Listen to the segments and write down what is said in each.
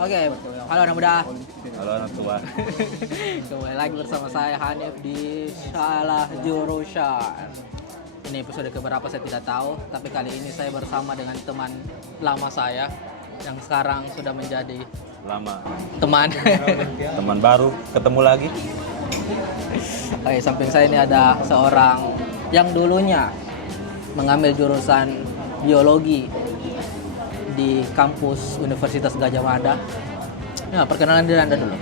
Oke, halo anak muda. Halo anak tua. Kembali lagi bersama saya Hanif di Salah Jurusan. Ini episode keberapa saya tidak tahu, tapi kali ini saya bersama dengan teman lama saya yang sekarang sudah menjadi Lama. teman. Teman baru ketemu lagi. Oke, samping saya ini ada seorang yang dulunya mengambil jurusan biologi di kampus Universitas Gadjah Mada. Ya, perkenalan diri Anda dulu.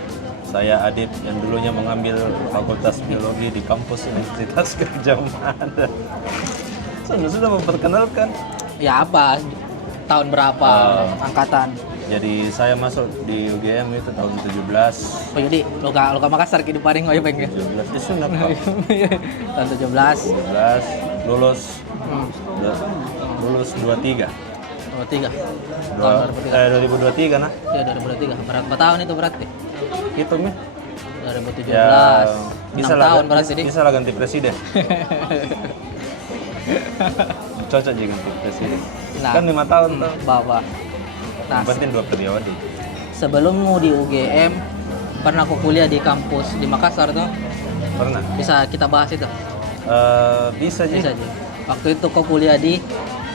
Saya Adit yang dulunya mengambil Fakultas Biologi di kampus Universitas Gadjah Mada. Sudah memperkenalkan. Ya apa? Tahun berapa? Angkatan? Jadi saya masuk di UGM itu tahun 17. Oh jadi loka Makassar kini paling ngoyo pengen. 17 itu sunat Pak. Tahun 17. 17 lulus lulus 23. 23. Tahun 2023 nah. Ya 2023. Berapa tahun itu berarti? Hitungnya. 2017. Ya, 6 tahun berarti ini. bisa lah ganti presiden. Cocok juga ganti presiden. Nah, Kan 5 tahun tuh. Bapak. Nah, Yang penting 2 periode. sebelummu di UGM pernah aku kuliah di kampus di Makassar tuh. Pernah? Bisa kita bahas itu? Bisa sih. Bisa aja. Waktu itu kau kuliah di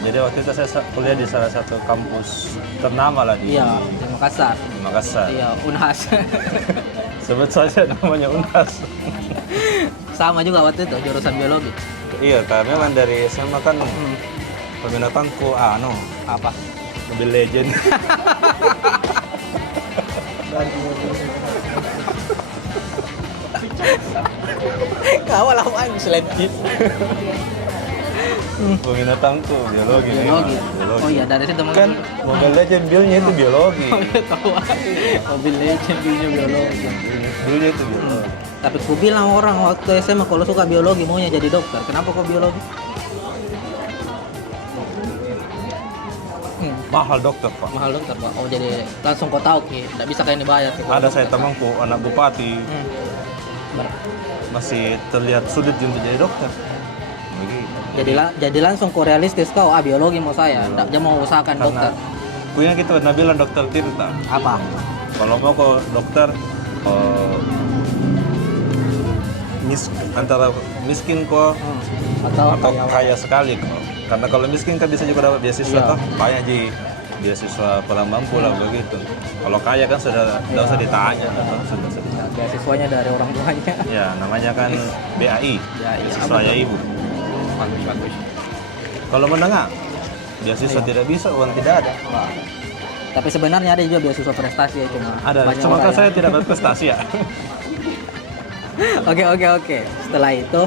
Jadi waktu itu saya kuliah di salah satu kampus ternama lah di di Makassar. Makassar. Iya, Unhas. Sebut saja namanya Unhas. Sama juga waktu itu jurusan biologi. Iya, karena memang dari SMA kan peminatanku Apa? Mobile Legend. Kawal lawan selebit. Peminatanku biologi. Biologi. Biologi. Oh iya, dari situ Kan Mobile Legend build-nya itu biologi. Oh iya, tahu. Mobil Legend dunia biologi. Build-nya itu biologi. Tapi ku bilang orang waktu SMA kalau suka biologi maunya jadi dokter. Kenapa kok biologi? Mahal dokter, Pak. Mahal dokter, Pak. Oh jadi langsung kau tahu ki, tidak bisa kayak dibayar. Ki, Ada saya temanku anak bupati Ber- masih terlihat sulit untuk jadi dokter. Begitu. jadi langsung kau realistis kau biologi mau saya, tidak mau usahakan dokter. Punya kita pernah bilang dokter Tirta. Apa? Kalau mau ke dokter antara miskin kok Atau kaya sekali kok. Karena kalau miskin kan bisa juga dapat beasiswa Iya. toh. Banyak ji beasiswa kurang mampu lah begitu. Kalau kaya kan sudah tidak usah ditanya, sudah. beasiswanya dari orang tuanya. Ya, namanya kan BAI, beasiswa ya ibu. Bagus. Kalau menengah, beasiswa tidak bisa, uang tidak ada. Tapi sebenarnya ada juga beasiswa prestasi ya cuma Ada, banyak cuma orang kan saya yang- tidak berprestasi ya. Oke. Setelah itu,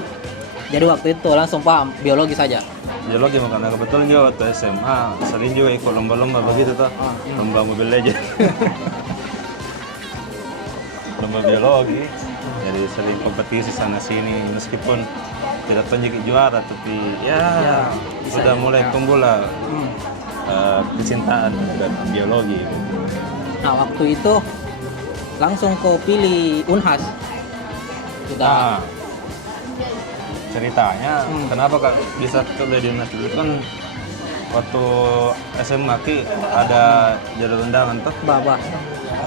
jadi waktu itu langsung paham biologi saja. Biologi makanya kebetulan juga waktu SMA sering juga ikut lomba-lomba begitu tuh, lomba Mobile Legend. Lomba biologi, jadi sering kompetisi sana sini meskipun tidak tunjuk juara tapi Ya, bisa sudah ya. mulai Ya. tumbuh lah kecintaan dan biologi. Nah waktu itu langsung kau pilih Unhas. Sudah. Nah, ceritanya kenapa kak bisa kuliah di UNAS dulu kan waktu SMA Ki ada jalur undangan tuh. Bapak.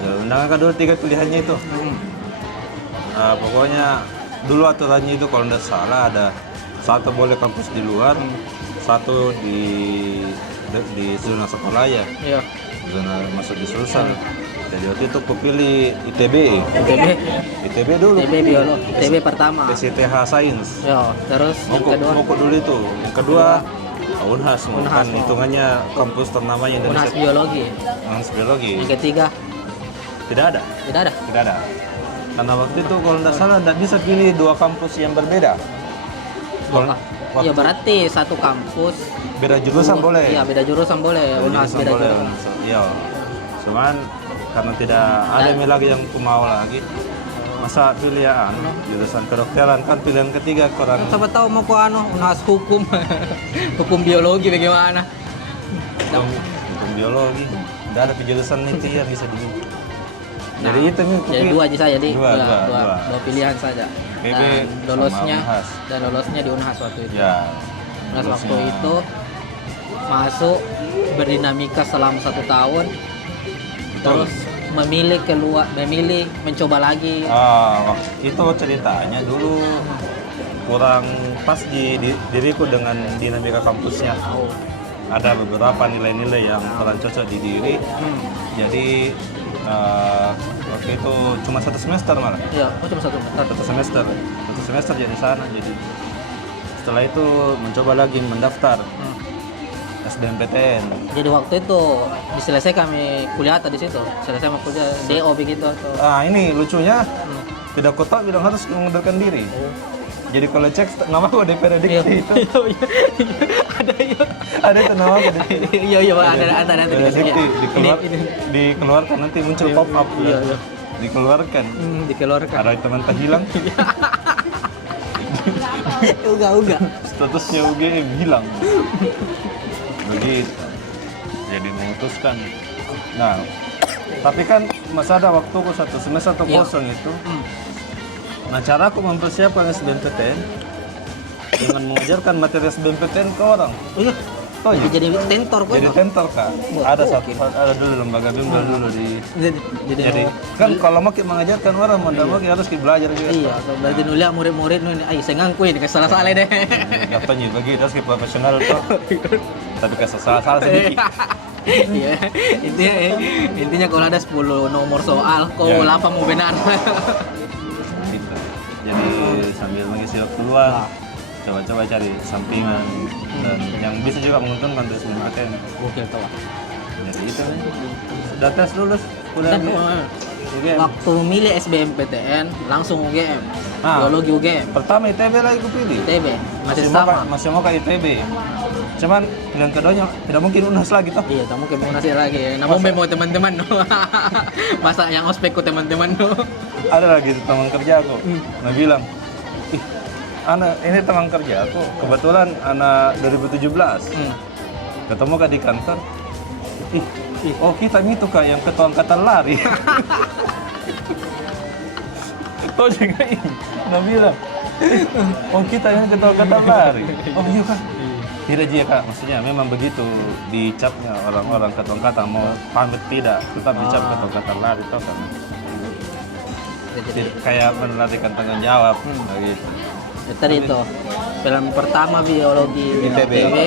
Jalur undangan kan dulu 3 pilihannya itu. Nah, pokoknya dulu aturannya itu kalau tidak salah ada satu boleh kampus di luar, satu di zona sekolah ya, Iya. zona masuk di Sulsel. Jadi waktu itu aku pilih ITB. ITB dulu. TB biologi. TB pertama. TCTH Sains. Yo, terus yang kedua Moko dulu itu. Yang kedua Unhas, Unhas, kan oh. hitungannya kampus ternama Unhas Indonesia. biologi. Unhas biologi. Yang ketiga Tidak ada. tidak ada. Tidak ada. Karena waktu itu kalau tidak salah tidak bisa pilih 2 kampus yang berbeda. Kalau Ya berarti satu kampus. beda jurusan boleh. Iya beda jurusan boleh. Unhas beda boleh. jurusan. Iya. Cuman karena tidak ada lagi yang ku mau lagi. Masa pilih jurusan kedokteran kan pilihan ketiga kurang. Siapa tahu mau kau Unhas hukum. Hukum biologi bagaimana? Hukum biologi. Tidak ada jurusan itu yang bisa dimiliki. Jadi itu nih. Jadi dua aja saja, jadi Dua. dua pilihan saja. PB Dan lolosnya di Unhas waktu itu. Ya. Unhas waktu lulusnya. itu masuk berdinamika selama 1 tahun. Terus memilih mencoba lagi? Itu ceritanya dulu kurang pas di diriku dengan dinamika kampusnya. Ada beberapa nilai-nilai yang kurang cocok di diri. Jadi waktu itu cuma 1 semester malah. Iya, cuma 1 semester. Satu semester jadi sana. Jadi setelah itu mencoba lagi mendaftar SBMPTN. Jadi waktu itu diselesai kami kuliah atau di situ? Selesai mau kuliah DO begitu atau? Ini lucunya tidak kota bilang harus mengundurkan diri. Jadi kalau cek nama aku DPR diksi itu. Ada itu nama aku diksi. Iya, ada nanti diksi dikeluarkan nanti muncul pop up. Iya. Dikeluarkan. Dikeluarkan. Ada teman tak hilang. Uga. Statusnya UGM hilang. Begitu. Jadi memutuskan. Nah, tapi kan masih ada waktuku 1 semester atau kosong itu. Nah, cara aku mempersiapkan SBMPTN dengan mengajarkan materi SBMPTN ke orang. Iya. Oh iya. Jadi tentor kok Jadi itu. tentor Kak. Ada dulu lembaga bimbel dulu di. Jadi kan kalau mau mengajarkan orang mau harus belajar juga. Iya, berarti nulia murid-murid nu ai sengangku ini salah-salah deh. Katanya begitu harus profesional tuh. Tapi salah sedikit. Iya. Intinya kalau ada 10 nomor soal, kau 8 mau benar. Gitu. Jadi sambil mengisi waktu luang, coba-coba cari sampingan dan yang bisa juga menguntungkan dari SBMPTN. Gokil tuh. Jadi itu sudah tes lulus, udah UGM. Waktu milih SBMPTN langsung UGM. Biologi UGM. Pertama ITB lagi aku pilih. ITB masih sama. Masih mau ke ITB. Cuman pilihan keduanya tidak mungkin UNAS lagi toh. Iya, tak mungkin mau nasi lagi. Namun mau teman-teman no. Masa yang ospekku teman-teman no. Ada lagi teman kerja aku. Nah bilang, ih, ini teman kerja aku. Kebetulan anak 2017. Ketemu Kak di kantor. Oh kita itu Kak yang ketua angkatan lari. Oh jangan ini. Nah bilang, oh kita yang ketua angkatan lari. Oh iya Kak. Tidak dia Kak, maksudnya memang begitu dicapnya orang-orang ketua angkatan mau pamit tidak, tetap dicap ketua angkatan lari toh kan. Jadi kayak melatihkan tanggung jawab begitu. Tadi itu film pertama biologi ITB, ITB,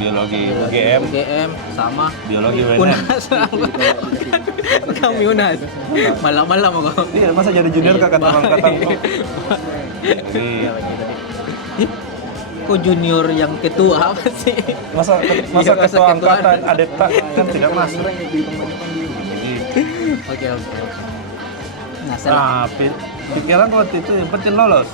biologi UGM sama biologi UNM. UNAS. Kami UNAS. Malam-malam aku. Iya, masa jadi junior Kak ketua angkatan tuh. Jadi kok junior yang ketua apa sih? masa ketua angkatan adik tak kan tidak masuk. Oke. Nah, pikiran waktu itu yang penting lolos.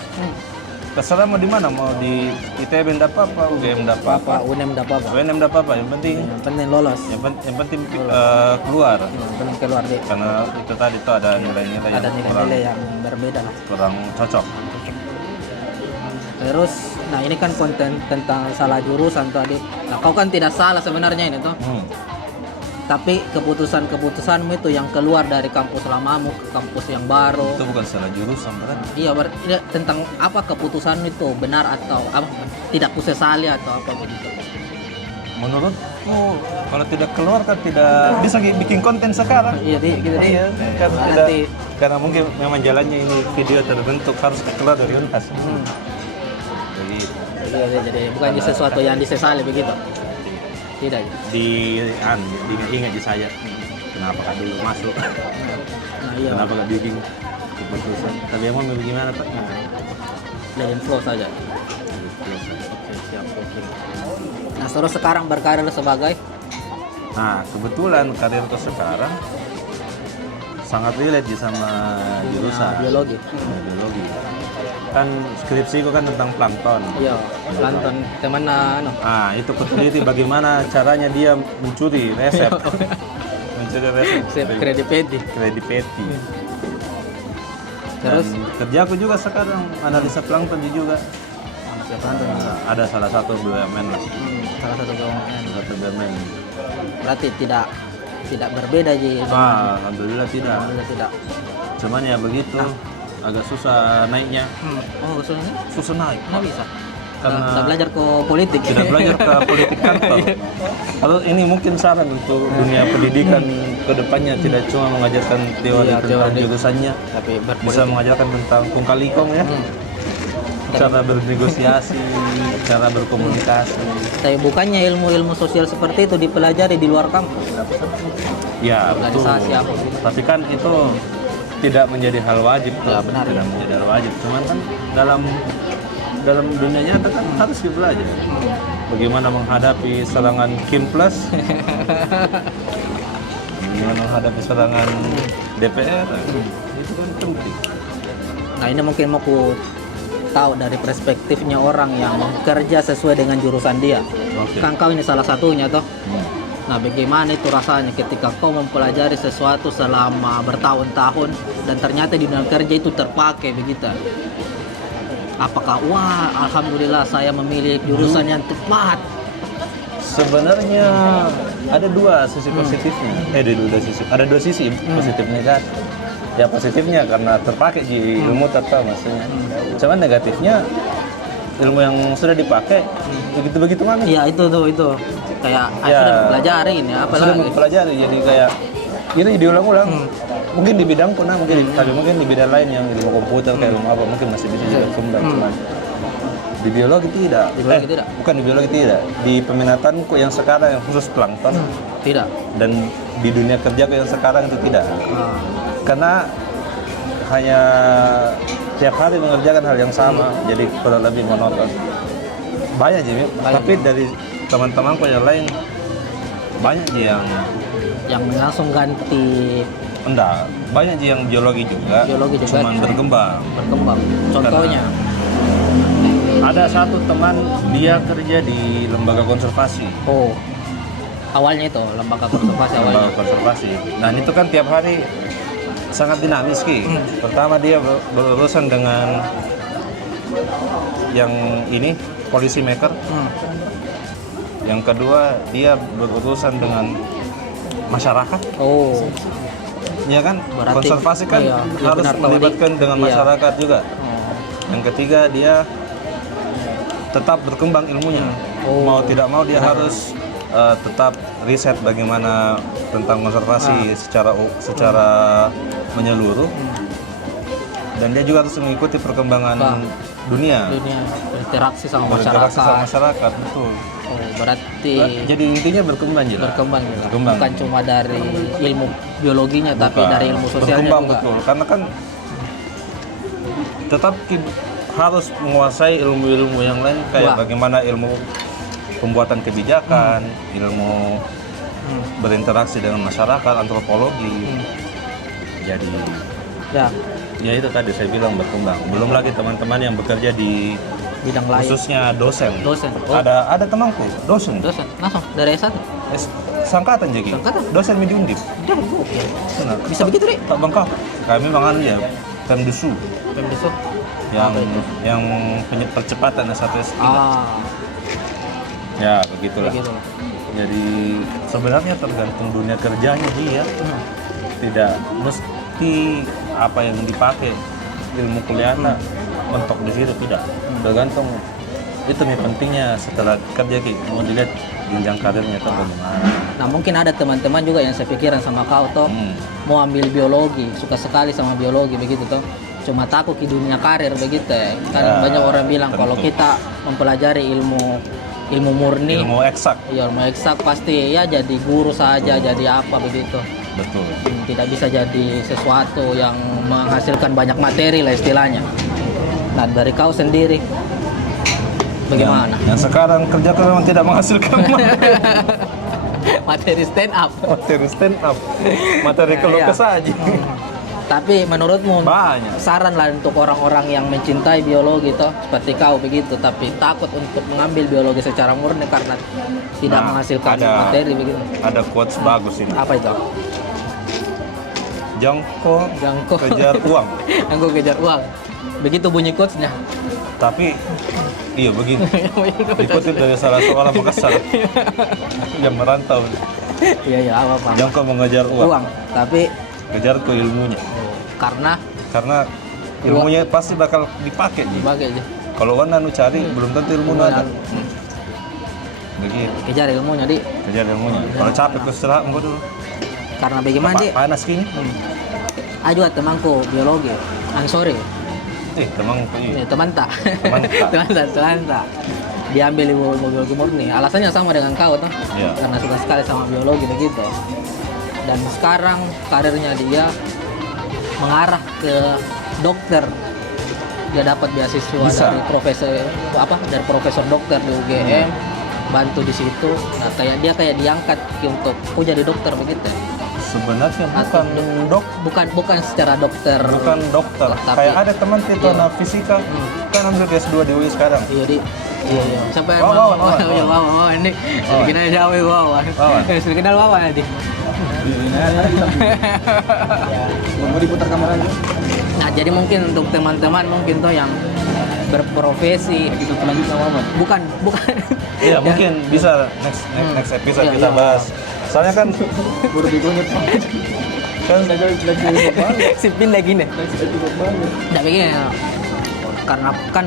Terserah mau di mana, mau di ITB dapat apa, UGM dapat apa, UNM dapat apa. UNM dapat apa, yang penting lolos. Yang penting keluar. Yang penting keluar deh. Karena itu tadi tuh ada nilai-nilai yang berbeda lah. Kurang cocok. Terus, nah ini kan konten tentang salah jurusan tadi. Nah kau kan tidak salah sebenarnya ini tuh. Tapi keputusan-keputusanmu itu yang keluar dari kampus lamamu ke kampus yang baru. Itu bukan salah jurusan berarti. Iya, tentang apa keputusan itu benar atau apa tidak kusesali atau apa begitu. Menurutku kalau tidak keluar kan tidak bisa bikin konten sekarang. Iya, gitu deh. Iya, karena mungkin memang jalannya ini video terbentuk harus keluar dari UNAS. Jadi bukan sesuatu yang disesali begitu. Tidak. Diingat di saya. Kenapa kan dulu masuk? Nah, iya. Kenapa gak bikin keputusan? Tapi emang bagaimana Pak? Let it flow saja. Oke, siap. Nah, terus sekarang berkarir sebagai? Nah, kebetulan karirku sekarang sangat relate sama jurusan biologi. Biologi. Kan skripsiku kan tentang plankton. Iya, plankton. Teman itu kuteliti bagaimana caranya dia mencuri resep. Kredipeti. Terus kerjaku juga sekarang analisa plankton juga. Analisa plankton. Ada salah satu BUMN lah. Salah satu BUMN. Berarti tidak berbeda ji. Alhamdulillah tidak. Cuman ya begitu. Agak susah naiknya. Oh, susah naik. Nggak bisa. karena Nggak belajar ke politik. tidak belajar ke politik kantor. Kalau ini mungkin saran untuk dunia pendidikan ke depannya tidak cuma mengajarkan teori Iya, tentang teori. jurusannya, Tapi bisa berpolitik. mengajarkan tentang kung kali kong ya, cara bernegosiasi, cara berkomunikasi. Tapi bukannya ilmu-ilmu sosial seperti itu dipelajari di luar kampus. Ya betul. Organisasi apa? Tapi kan itu tidak menjadi hal wajib. Ya, benar. Tidak menjadi hal wajib. Cuman kan dalam dunia nyata kan harus belajar. Bagaimana menghadapi serangan Kim Plus, bagaimana menghadapi serangan DPR, itu kan penting. Nah ini mungkin mau ku tahu dari perspektifnya orang yang bekerja sesuai dengan jurusan dia. Oke. Kan kau ini salah satunya toh. Nah bagaimana itu rasanya ketika kau mempelajari sesuatu selama bertahun-tahun dan ternyata di dunia kerja itu terpakai begitu? Apakah wah alhamdulillah saya memilih jurusan yang tepat? Sebenarnya ada dua sisi positifnya. Ada dua sisi positif negatif. Ya positifnya karena terpakai di ilmu tata maksudnya. Cuman negatifnya ilmu yang sudah dipakai begitu mami. Ya itu kayak Ya. sudah mempelajari ini Sudah apalagi. mempelajari jadi kayak ini diulang-ulang. Mungkin di bidang pun tapi mungkin di bidang lain yang ilmu komputer kayak ilmu apa mungkin masih bisa juga berkembang. Cuman di biologi tidak. Di biologi tidak? Bukan di biologi tidak. Di peminatanku yang sekarang yang khusus plankton Tidak. dan di dunia kerjaku yang sekarang itu tidak. Ah. Karena hanya tiap hari mengerjakan hal yang sama, jadi kurang lebih monoton. Banyak Jimmy, tapi dari teman-temanku yang lain banyak yang langsung ganti enggak, banyak yang biologi juga, cuman berkembang. Contohnya, Ada satu teman dia kerja di lembaga konservasi. oh, awalnya itu lembaga konservasi awalnya. Lembaga konservasi. Nah itu kan tiap hari sangat dinamis Ki. Pertama dia berurusan dengan yang ini policy maker. Yang kedua dia berurusan dengan masyarakat. Oh, Ya kan, Berarti- konservasi kan iya, iya, harus benar, Pak melibatkan Wadi. dengan Iya. masyarakat juga. oh, Yang ketiga dia tetap berkembang ilmunya. Oh. Mau tidak mau dia harus tetap riset bagaimana tentang konservasi secara menyeluruh. Dan dia juga harus mengikuti perkembangan Pak. dunia. dunia berinteraksi sama Berinteraksi masyarakat. sama masyarakat, betul. Oh, berarti Jadi intinya berkembang jelas. berkembang juga. Berkembang. Bukan cuma dari ilmu biologinya, tapi Bukan. dari ilmu sosialnya Berkembang, juga. betul. Karena kan tetap harus menguasai ilmu-ilmu yang lain kayak Wah. bagaimana ilmu pembuatan kebijakan, ilmu berinteraksi dengan masyarakat, antropologi. Jadi Ya, ya itu tadi saya bilang berkembang. Belum lagi teman-teman yang bekerja di bidang lain. khususnya dosen. Dosen. Oh. Ada temanku dosen. Dosen, langsung dari S1. Sangkatan jadi. Sangkatan? Dosen Mediundip. Udah, gokil. Benar. Bisa begitu deh. Pak Bangka. Kami mangan ya Pemdesu Besok. yang Apa itu? yang percepatan S1 S3. Ah, Ya, begitulah. begitu. Jadi sebenarnya tergantung dunia kerjanya dia. Tidak mesti apa yang dipakai ilmu kuliahnya mentok di situ tidak. Tergantung itu nih pentingnya setelah kerja mau dilihat jenjang karirnya itu bagaimana. Nah mungkin ada teman-teman juga yang sepikiran sama kau toh mau ambil biologi, suka sekali sama biologi begitu toh. Cuma takut di dunia karir begitu ya. Kan Ya, banyak orang bilang tentu. kalau kita mempelajari ilmu murni, Ilmu eksak. ilmu eksak pasti ya jadi guru saja, jadi apa begitu. Betul. Tidak bisa jadi sesuatu yang menghasilkan banyak materi lah istilahnya. Nah dari kau sendiri bagaimana? Yang sekarang kerja kan memang tidak menghasilkan Materi stand up. materi stand up, materi keluh Iya. kesah aja. Tapi menurutmu Banyak. saran lah untuk orang-orang yang mencintai biologi toh seperti kau begitu tapi takut untuk mengambil biologi secara murni karena tidak Nah, menghasilkan ada- materi begitu. Ada quotes bagus ini. Apa itu? Jangko Jangko. kejar uang. Aku kejar uang. Begitu bunyi quotes-nya. Tapi iya begini. Dikutip dari salah seorang Makassar yang merantau. Iya iya apa Jangko mengejar uang. Uang. Tapi Kejar ke ilmunya. karena Karena ilmunya pasti bakal dipakai. Ji. sebagai aja. Kalau Wan anu cari belum tentu ilmu ada. Begitu. Kejar ilmunya, Di. Kejar ilmunya. Kalau capek ke istirahat enggak dulu. Karena bagaimana, Di? Panas gini. Juga temanku biologi. Sorry. Teman Ini teman tak. Teman tak. teman tak. Dia ambil ilmu biologi murni. Alasannya sama dengan kau tuh. Iya. Karena suka sekali sama biologi begitu. Dan sekarang karirnya dia mengarah ke dokter. Dia dapat beasiswa Bisa. dari profesor dokter di UGM, bantu di situ. Nah, kayak diangkat untuk jadi dokter begitu. Sebenarnya Bukan secara dokter. bukan dokter. Tapi- Kayak ada teman kita Iya. anak fisika kan ambil S2 di UI sekarang. Iya, Di. Iya. Sampai Wawan. Ini kenal jauh Wawan. Sudah kenal Wawan, Di. Mau diputar kameranya. Nah, jadi mungkin untuk teman-teman mungkin tuh yang berprofesi Kita lanjut sama apa? bukan Iya, mungkin bisa next episode Iya, kita iya. bahas. Soalnya kan Baru digonget banget. kan sipin lagi nih. banget. Tidak begini ya. Karena kan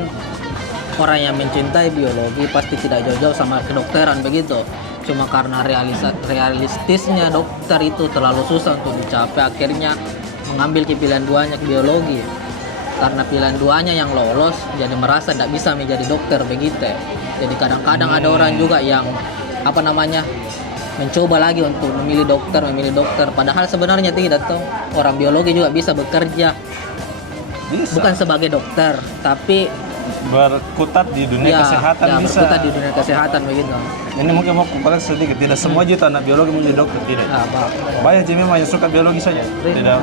orang yang mencintai biologi pasti tidak jauh-jauh sama kedokteran begitu. Cuma karena realistisnya dokter itu terlalu susah untuk dicapai, akhirnya mengambil pilihan duanya ke biologi. Karena pilihan duanya yang lolos, jadi merasa tidak bisa menjadi dokter begitu. Jadi kadang-kadang ada orang juga yang mencoba lagi untuk memilih dokter. Padahal sebenarnya tidak tuh. Orang biologi juga bisa bekerja bisa bukan sebagai dokter, tapi berkutat di dunia kesehatan bisa. berkutat di dunia kesehatan begitu. Ini mungkin mau koreksi sedikit. Tidak semua juta anak biologi mau jadi dokter, tidak. Banyak jadi memang yang suka biologi saja. Tidak.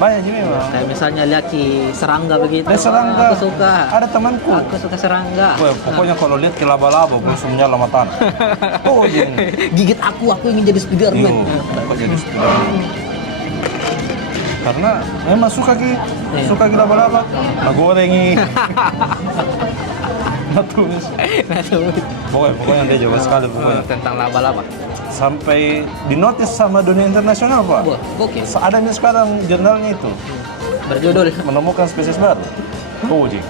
Banyak jadi memang. Kayak misalnya lihat serangga begitu. Serangga. Aku suka. Ada temanku. Aku suka serangga. Wah, pokoknya kalau lihat ke laba-laba langsung nyala matanya. Oh, jadi. Gigit aku ingin jadi Spiderman. Yo, kok jadi Spiderman? Karena memang suka laba-laba. Nah, gorengi. Nah, tulis. Pokoknya dia jago sekali pokoknya. Tentang laba-laba. Sampai dinotis sama dunia internasional, Pak. Wah, gokil. Ada nih sekarang jurnalnya itu Berjudul. menemukan spesies baru. Tuh, Jing.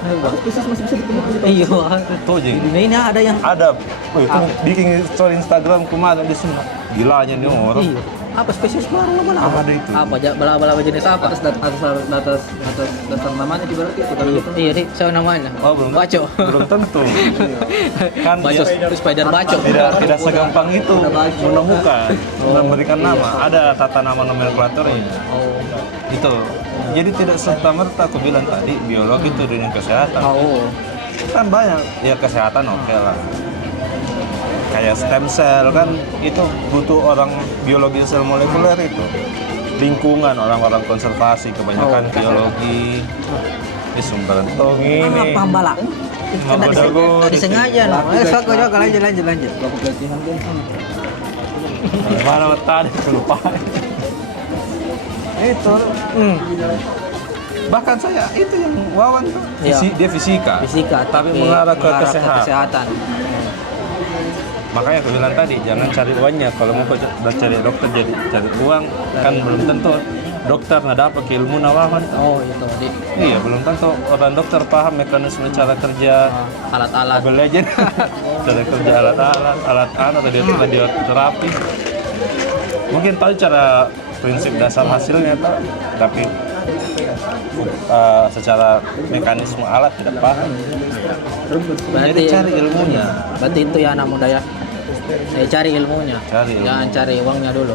Spesies masih bisa ditemukan. Iya. Tuh, Jing. Ini ada yang Ada. Oh, itu bikin story Instagram kemarin di sini. Gilanya nih orang. iya. Apa spesies baru laba-laba? Ada itu. Apa laba-laba jenis apa? Atas dasar namanya itu berarti bukan gitu. Iya, Di. Siapa namanya? Oh, belum. Baco. Belum tentu. Kan Baco, spider baco. tidak segampang itu menemukan, memberikan nama. Ada tata nama nomenklaturnya. Oh. Itu. Jadi tidak serta-merta aku bilang tadi biologi itu dunia kesehatan. Oh. Kan banyak ya kesehatan oke lah. Kayak stem cell kan itu butuh orang biologi sel molekuler itu. Lingkungan orang-orang konservasi kebanyakan biologi. Ini sumber tong ini. Apa mbak? Tadi sengaja loh. Sok juga lanjut. Berapa pelatihan kan? Mana tadi lupa. Itu. Bahkan saya itu yang Wawan tuh. Iya. Dia fisika. Tapi mengarah ke kesehatan. Makanya aku bilang tadi jangan cari uangnya. Kalau mau cari dokter jadi cari uang kan belum tentu dokter nggak dapat ilmu Wawan. Oh itu di Iya belum tentu orang dokter paham mekanisme cara kerja alat-alat. Mobile Legend, cara kerja alat atau dia terapi. Mungkin tahu cara prinsip dasar hasilnya tapi secara mekanisme alat tidak paham. Jadi cari ilmunya. Berarti itu ya anak muda ya. Cari ilmunya. Jangan cari uangnya dulu.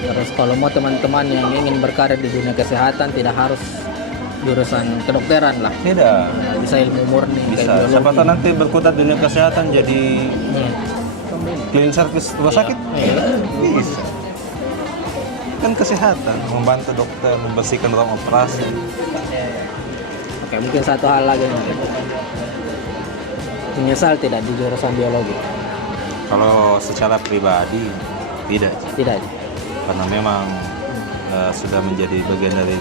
Terus kalau mau teman-teman yang ingin berkarir di dunia kesehatan tidak harus jurusan kedokteran lah. Tidak. Bisa ilmu murni Bisa. kayak Siapa tahu nanti berkutat dunia kesehatan jadi clean service rumah sakit. Bisa. Kan kesehatan, membantu dokter membersihkan ruang operasi. Oke, mungkin satu hal lagi nih. Menyesal tidak di jurusan biologi? Kalau secara pribadi tidak, Tidak. karena memang sudah menjadi bagian dari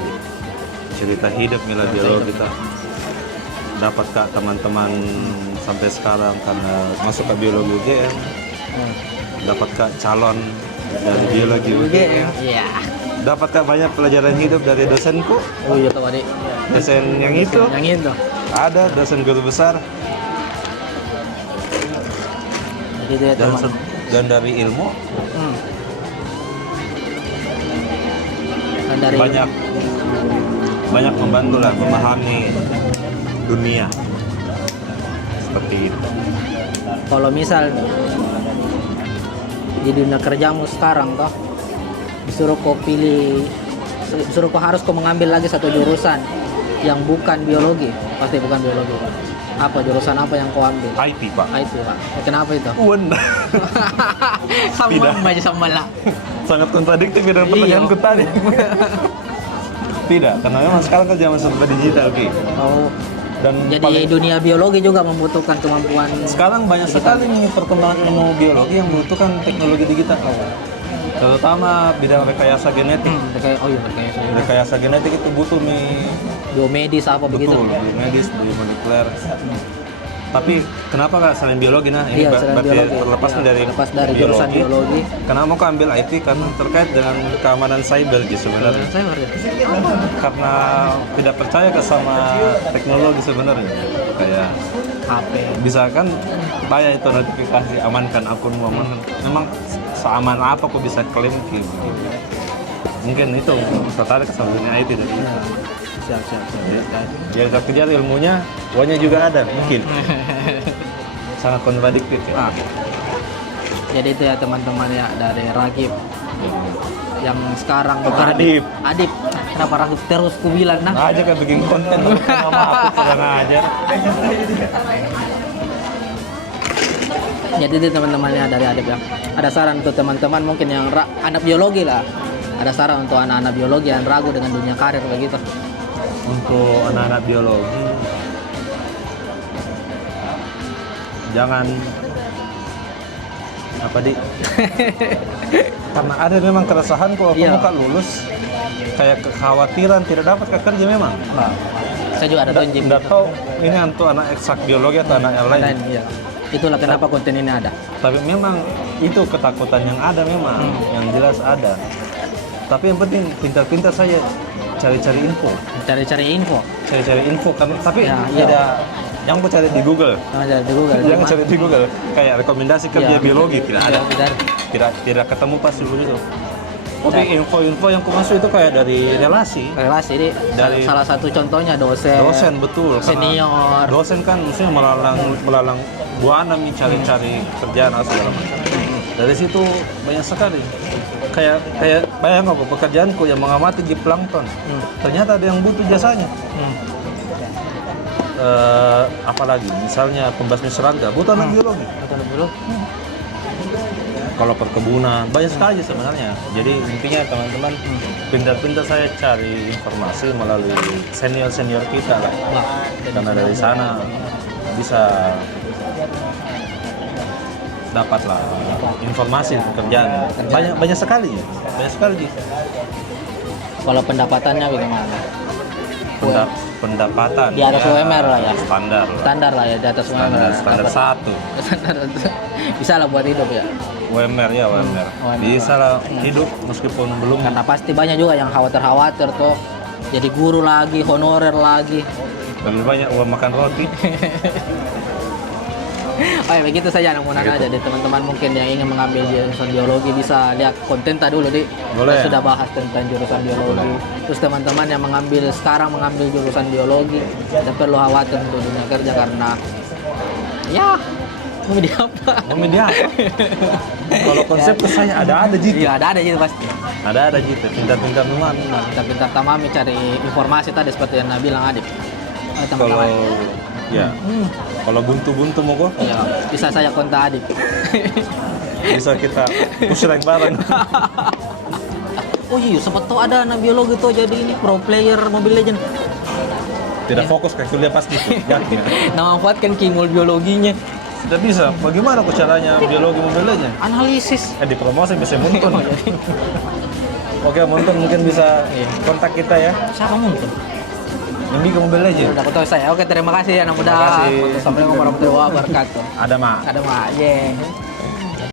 cerita hidup nilai biologi kita. Dapatkah teman-teman sampai sekarang karena masuk ke biologi UGM? Dapatkah calon dari biologi UGM? Iya. dapatkah banyak pelajaran hidup dari dosenku? Oh iya tuh adik. Dosen yang itu Yang itu. ada dosen guru besar Jadi dia dan, teman. dan dari ilmu Hmm. Dan dari banyak membantu lah memahami dunia seperti itu. kalau misal di dunia kerjamu sekarang toh disuruh kau harus kau mengambil lagi satu jurusan yang bukan biologi, pasti bukan biologi. Apa jurusan apa yang kau ambil? IT pak. IT pak. Ya, kenapa itu? Tidak. Sama aja sama lah. Sangat kontradiktif dengan Iya. pertanyaanku tadi. Tidak, karena memang sekarang kan zaman serba digital Ki. Oh, Dan jadi dunia biologi juga membutuhkan kemampuan. sekarang banyak sekali nih perkembangan ilmu biologi yang membutuhkan teknologi digital. Terutama bidang rekayasa genetik. Kayak rekayasa. Rekayasa genetik itu butuh nih Biomedis apa begitu? betul, biomedis, biomolekuler. Tapi kenapa nggak selain biologi nah? Ini Iya, selain berarti biologi. terlepas Iya, dari terlepas dari jurusan biologi. Kenapa mau ambil IT? Karena terkait dengan keamanan cyber gitu sebenarnya. Saya ngerti. Karena tidak percaya ke sama teknologi sebenarnya. Kayak HP. bisa kan banyak itu notifikasi amankan akunmu amankan. Memang seaman apa kok bisa klaim gitu. Mungkin itu tertarik sama dunia IT dari itu. Siap. Dia kejar ilmunya, uangnya juga ada mungkin. Sangat kontradiktif ya. Ah. Jadi itu ya teman-teman ya dari Ragib yang sekarang Adib. Adib. Kenapa Ragib terus ku bilang nah? Aja kan bikin konten nama aku kurang ajar. Jadi itu teman-temannya dari Adib ya. Ada saran untuk teman-teman mungkin yang anak biologi lah. Ada saran untuk anak-anak biologi yang ragu dengan dunia karir begitu. Untuk anak-anak biologi jangan apa di karena ada memang keresahan kalau Iya. kamu kan lulus kayak kekhawatiran tidak dapat kerja memang. Nah, saya juga ada tonjim. Tidak tahu ini untuk anak eksak biologi atau anak yang lain. Iya. Itulah kenapa konten ini ada. Tapi memang itu ketakutan yang ada memang, yang jelas ada. Tapi yang penting pintar-pintar saya cari-cari info, Cari-cari info. karena tapi Ya, iya. tidak yang aku cari di Google. Cari di Google. Jangan cari di Google kayak rekomendasi kerja Iya. biologi tidak ada. Tidak. Tidak ketemu pas dulu itu. Tapi info-info yang aku masuk itu kayak dari relasi. Relasi ini Dari- salah satu contohnya dosen. Dosen betul. karena Senior. Dosen kan maksudnya melalang buana cari-cari kerjaan atau segala macam. Dari situ banyak sekali. Kayak bayang apa pekerjaanku yang mengamati di plankton. Ternyata ada yang butuh jasanya. Apalagi misalnya pembasmi serangga butuh anak biologi. Betul dulu. Kalau perkebunan banyak sekali sebenarnya. Jadi intinya teman-teman pintar-pintar saya cari informasi melalui senior kita lah. Karena dari sana bisa dapatlah informasi pekerjaan. Banyak sekali ya. Banyak sekali. Kalau pendapatannya bagaimana? Pendapatan Di atas UMR lah ya. Standar lah. Standar lah ya di atas UMR. Standar Dapat- satu. Standar bisa lah buat hidup ya. UMR ya UMR. UMR. Bisa lah hidup meskipun belum. Karena pasti banyak juga yang khawatir tuh. Jadi guru lagi, honorer lagi. Lebih banyak uang makan roti. Oh ya begitu saja namunan aja deh teman-teman mungkin yang ingin mengambil jurusan biologi bisa lihat konten tadi dulu di Boleh. Kita sudah bahas tentang jurusan biologi. Terus teman-teman yang sekarang mengambil jurusan biologi tidak perlu khawatir untuk dunia kerja karena ya mau di apa? Media apa? Kalau konsep ke saya ada gitu. Iya ada gitu pasti. Ada gitu. Pintar-pintar teman. Nah, kita pintar tamami cari informasi tadi seperti yang Nabi bilang adik. Kalau Teman-teman. ya, kalau buntu-buntu mau kok Ya, bisa saya kontak adik. bisa kita push rank bareng. Oh iya, sempat tuh ada anak biologi tuh jadi ini pro player Mobile Legend. Tidak fokus ke kuliah pasti. Yakin. Nah, manfaatkan kimul biologinya. Tidak bisa. Bagaimana kok caranya biologi mobilnya? Analisis. Di promosi bisa muntun. Oh, jadi Oke, muntun mungkin bisa kontak kita ya. siapa mungkin? Ini ke Mobile Legends. Udah ketemu saya. Oke, terima kasih ya. Terima Mudah. kasih. Assalamualaikum warahmatullahi wabarakatuh. Ada mah. Ada mah. Yeah.